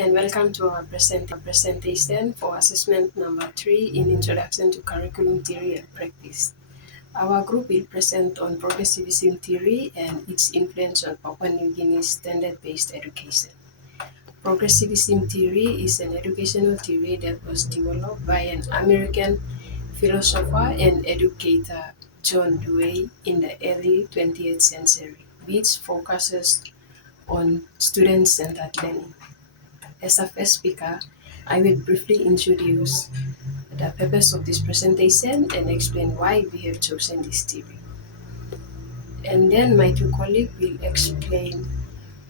and welcome to our presentation for assessment number 3 in Introduction to Curriculum Theory and Practice. Our group will present on progressivism theory and its influence on Papua New Guinea's standard-based education. Progressivism theory is an educational theory that was developed by an American philosopher and educator, John Dewey, in the early 20th century, which focuses on student-centered learning. As a first speaker, I will briefly introduce the purpose of this presentation and explain why we have chosen this theory. And then my two colleagues will explain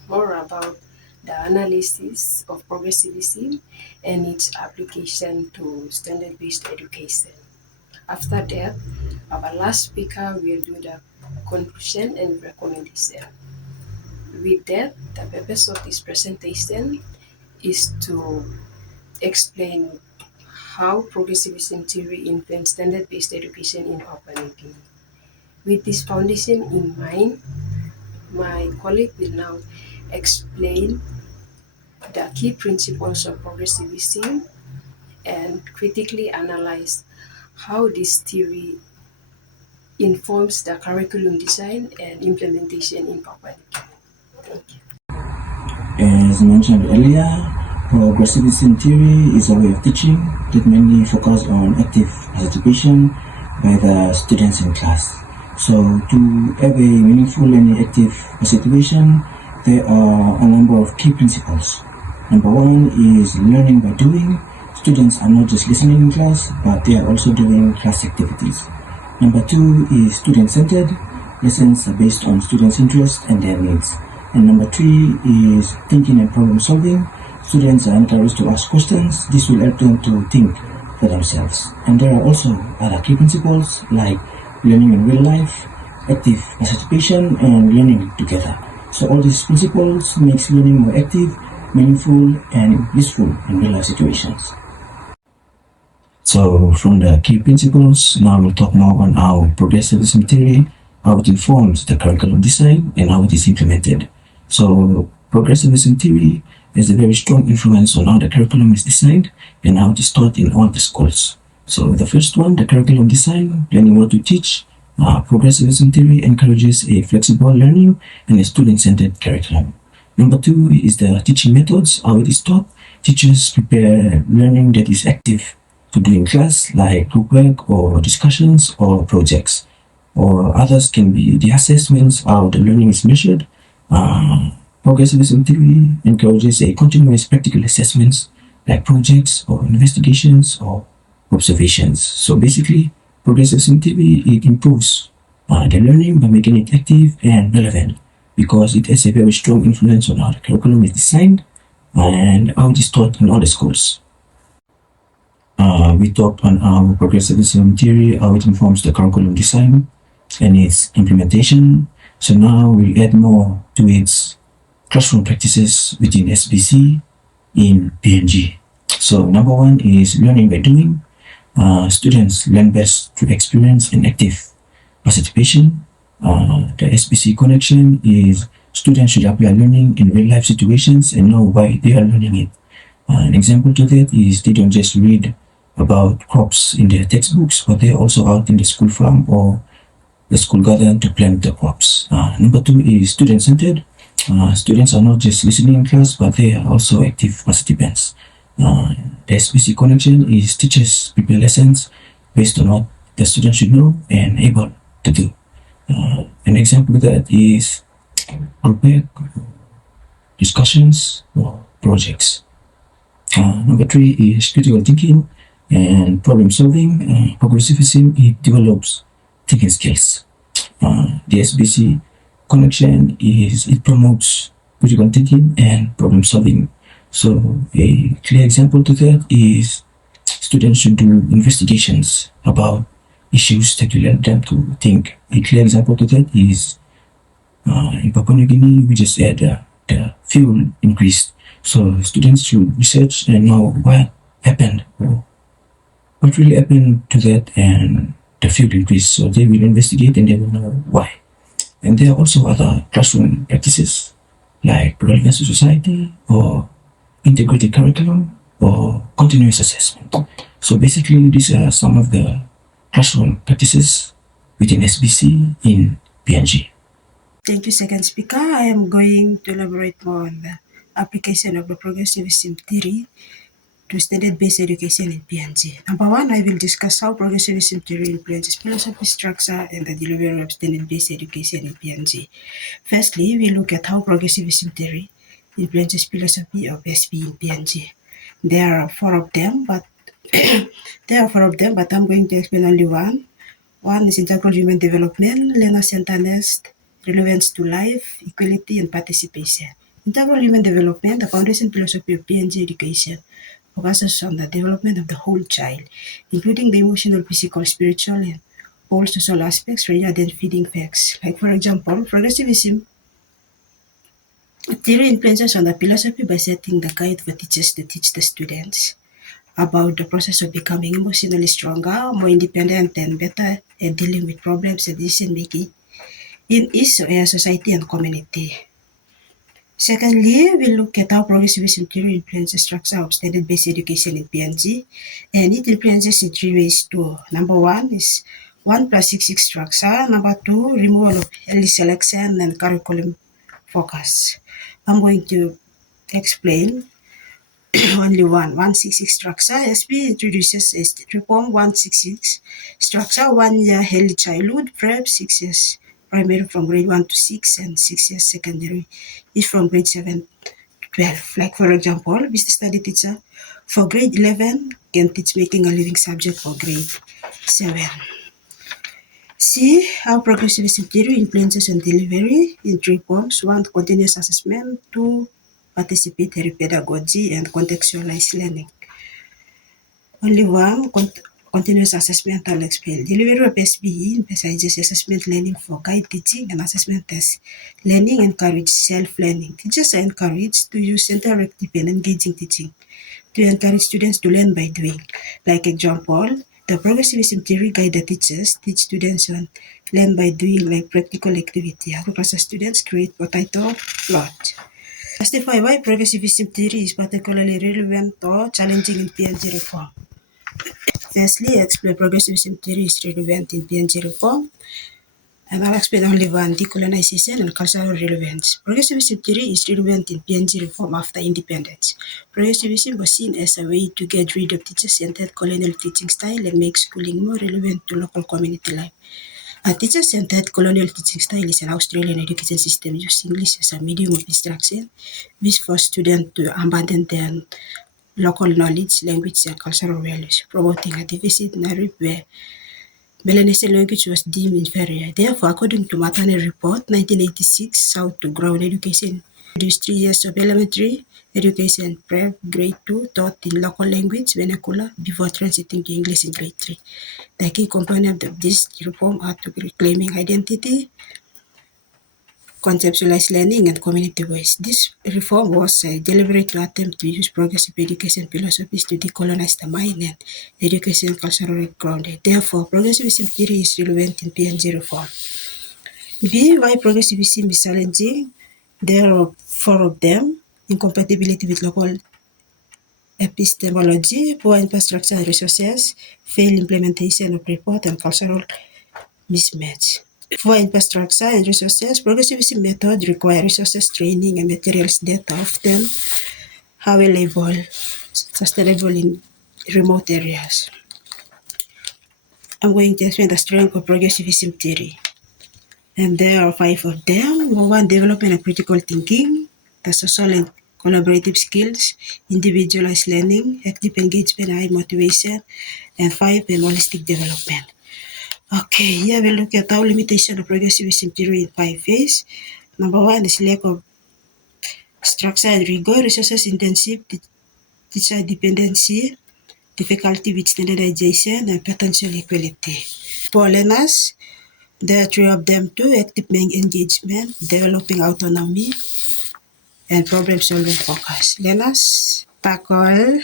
more about the analysis of progressivism and its application to standard-based education. After that, our last speaker will do the conclusion and recommendation. With that, the purpose of this presentation is to explain how progressivism theory influenced standard-based education in Papua New Guinea. With this foundation in mind, my colleague will now explain the key principles of progressivism and critically analyze how this theory informs the curriculum design and implementation in Papua New Guinea. Thank you. As mentioned earlier, progressivism theory is a way of teaching that mainly focuses on active participation by the students in class. So to have a meaningful and active participation, there are a number of key principles. Number one is learning by doing. Students are not just listening in class, but they are also doing class activities. Number two is student-centered. Lessons are based on students' interests and their needs. And number three is thinking and problem solving. Students are encouraged to ask questions. This will help them to think for themselves. And there are also other key principles like learning in real life, active participation, and learning together. So all these principles makes learning more active, meaningful, and useful in real life situations. So from the key principles, now we'll talk more on how progressivism theory, how it informs the curriculum design, and how it is implemented. So progressivism theory has a very strong influence on how the curriculum is designed and how it is taught in all the schools. So the first one, the curriculum design, learning what to teach. Progressivism theory encourages a flexible learning and a student-centered curriculum. Number two is the teaching methods, how it is taught. Teachers prepare learning that is active to do in class, like group work or discussions or projects. Or others can be the assessments, how the learning is measured. Progressivism theory encourages a continuous practical assessments like projects or investigations or observations. So basically, progressivism theory, it improves the learning by making it active and relevant because it has a very strong influence on how the curriculum is designed and how it is taught in all the schools. We talked on how progressivism theory, how it informs the curriculum design and its implementation. So now we'll add more to its classroom practices within SBC in PNG. So number one is learning by doing. Students learn best through experience and active participation. The SBC connection is students should apply learning in real life situations and know why they are learning it. An example to that is they don't just read about crops in their textbooks, but they're also out in the school farm or the school garden to plant the crops. Number two is student-centered. Students are not just listening in class, but they are also active participants. The SBC connection is teachers prepare lessons based on what the student should know and able to do. An example of that is group work, discussions, or projects. Number three is critical thinking and problem solving. Progressivism, it develops thinking skills. The SBC connection is it promotes critical thinking and problem solving. So a clear example to that is students should do investigations about issues that will help them to think. A clear example to that is in Papua New Guinea, we just had the fuel increased. So students should research and know what happened or what really happened to that and the fuel increase. So they will investigate and they will know why. And there are also other classroom practices like relevance to society or integrated curriculum, or continuous assessment. So basically, these are some of the classroom practices within SBC in PNG. Thank you, second speaker. I am going to elaborate more on the application of the progressivism theory to standard-based education in PNG. Number one, I will discuss how progressivism theory influences philosophy, structure, and the delivery of standard-based education in PNG. Firstly, we look at how progressivism theory influences philosophy of SB in PNG. There are four of them, but I'm going to explain only one. One is integral human development, learner-centeredness, relevance to life, equality, and participation. Integral human development, the foundation philosophy of PNG education, focuses on the development of the whole child, including the emotional, physical, spiritual, and all social aspects rather than feeding facts. Like, for example, progressivism theory influences on the philosophy by setting the guide for teachers to teach the students about the process of becoming emotionally stronger, more independent, and better at dealing with problems and decision making in each society and community. Secondly, we look at how progressivism theory influences structure of standard-based education in PNG, and it influences in three ways too. Number one is 1+6 structure. Number two, removal of early selection and curriculum focus. I'm going to explain only one 166 structure. SB introduces a reform 166 structure, 1 year early childhood, prep, 6 years primary from grade 1 to 6, and 6 years secondary is from grade 7 to 12. Like, for example, business study teacher for grade 11 can teach making a living subject for grade 7. See how progressivism theory influences on delivery in three forms. One, continuous assessment. Two, participatory pedagogy, and contextualized learning. Only one, continuous assessment I'll explain. Delivery of SBE emphasizes assessment learning for guide teaching and assessment test. Learning encourages self-learning. Teachers are encouraged to use interactive and engaging teaching to encourage students to learn by doing. Like example, the progressivism theory guide the teachers teach students on learn by doing, like practical activity. Agriculture students create potato plot. Justify why progressivism theory is particularly relevant or challenging in PNG reform. Firstly, explain progressivism theory is relevant in PNG reform, and I'll explain only one, decolonization and cultural relevance. Progressivism theory is relevant in PNG reform after independence. Progressivism was seen as a way to get rid of teacher-centered colonial teaching style and make schooling more relevant to local community life. A teacher-centered colonial teaching style is an Australian education system using English as a medium of instruction, which forced students to abandon their local knowledge, language, and cultural values, promoting a deficit narrative where Melanesian language was deemed inferior. Therefore, according to Matane Report, 1986, South to Ground Education introduced 3 years of elementary education, prep, grade 2, taught in local language, vernacular, before transiting to English in grade 3. The key components of this reform are to reclaiming identity, conceptualized learning, and community voice. This reform was a deliberate attempt to use progressive education philosophies to decolonize the mind and education culturally grounded. Therefore, progressivism theory is relevant in PNG reform. B. Why progressivism is challenging? There are four of them. Incompatibility with local epistemology, poor infrastructure and resources, failed implementation of report, and cultural mismatch. For infrastructure and resources, progressivism methods require resources, training, and materials that are often available, sustainable in remote areas. I'm going to explain the strength of progressivism theory. And there are five of them. Number one, development of critical thinking, the social and collaborative skills, individualized learning, active engagement, high motivation, and five, and holistic development. Okay, here we look at how limitation of progressivism theory in 5 ways. Number one is lack of structure and rigor, resources intensive, teacher dependency, difficulty with standardization, and potential equality. For learners, there are three of them too: active engagement, developing autonomy, and problem solving focus. Learners tackle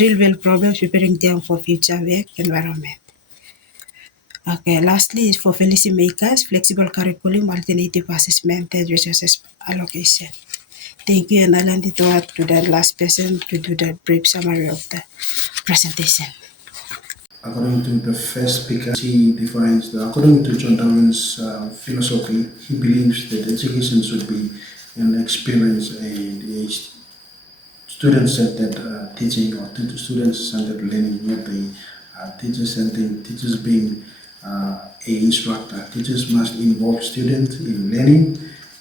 real world problems, preparing them for future work environment. Okay, lastly is for policymakers, flexible curriculum, alternative assessment, and resources allocation. Thank you, and I'll hand it over to the last person to do the brief summary of the presentation. According to the first speaker, he defines that according to John Darwin's philosophy, he believes that education should be an experience and a student-centered teaching or student-centered learning, not the teacher-centered, teachers being a instructor. Teachers must involve students in learning,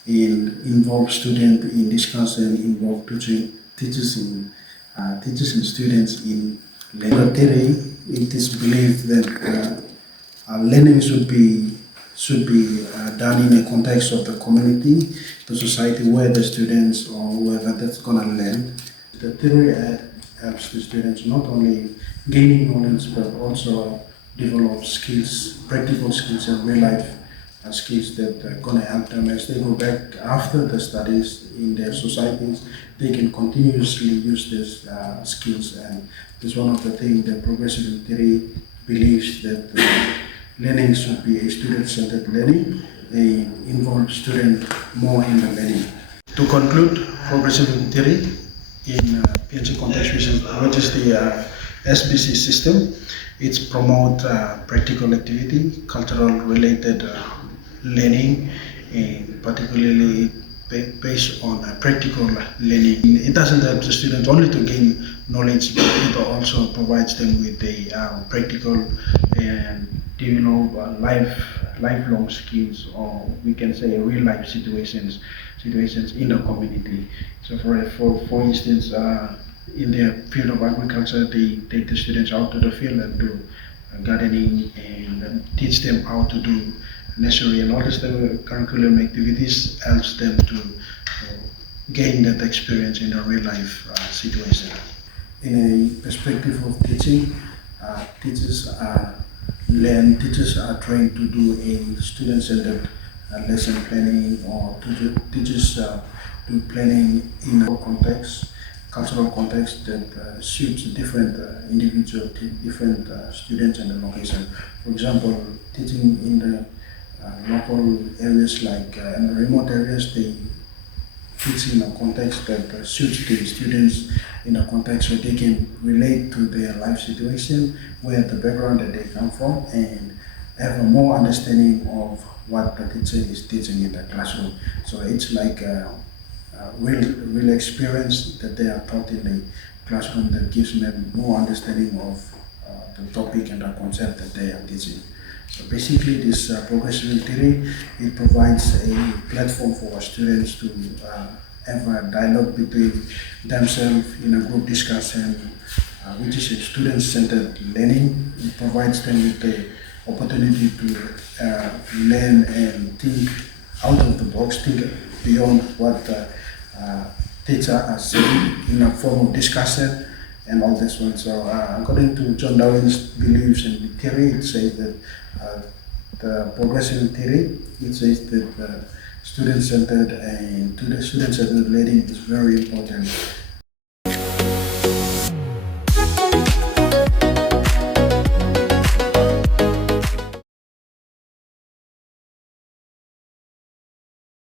involve students in discussion, involve teachers and students in learning. It is believed that learning should be done in a context of the community, the society where the students or whoever that's gonna learn. The theory helps the students not only gaining knowledge but also develop skills, practical skills and real life skills that are gonna help them as they go back after the studies in their societies. They can continuously use these skills, and this is one of the things that progressive theory believes, that learning should be a student-centered learning. They involve students more in the learning. To conclude, progressive theory in PNC context, which is the SBC system, it's promote practical activity, cultural related learning, and particularly based on practical learning. It doesn't help the students only to gain knowledge, but it also provides them with a practical and develop lifelong skills, or we can say real life situations in the community. So for instance, in the field of agriculture, they take the students out to the field and do gardening and teach them how to do nursery, and all these curriculum activities helps them to gain that experience in a real life situation. In a perspective of teaching, teachers are trained to do a student-centered lesson planning, or teachers do planning in a context, cultural context that suits different individual, different students and the location. For example, teaching in the local areas, like in the remote areas, they teach in a context that suits the students, in a context where they can relate to their life situation, where the background that they come from, and have a more understanding of what the teacher is teaching in the classroom. So it's like a real experience that they are taught in the classroom that gives them more understanding of the topic and the concept that they are teaching. So basically, this progressive theory, it provides a platform for students to have a dialogue between themselves in a group discussion, which is a student-centered learning. It provides them with the opportunity to learn and think out of the box, think beyond what the teacher has said in a form of discussion and all this one. So according to John Darwin's beliefs and theory, it says that the progressive theory, it says that student-centered and student-centered learning is very important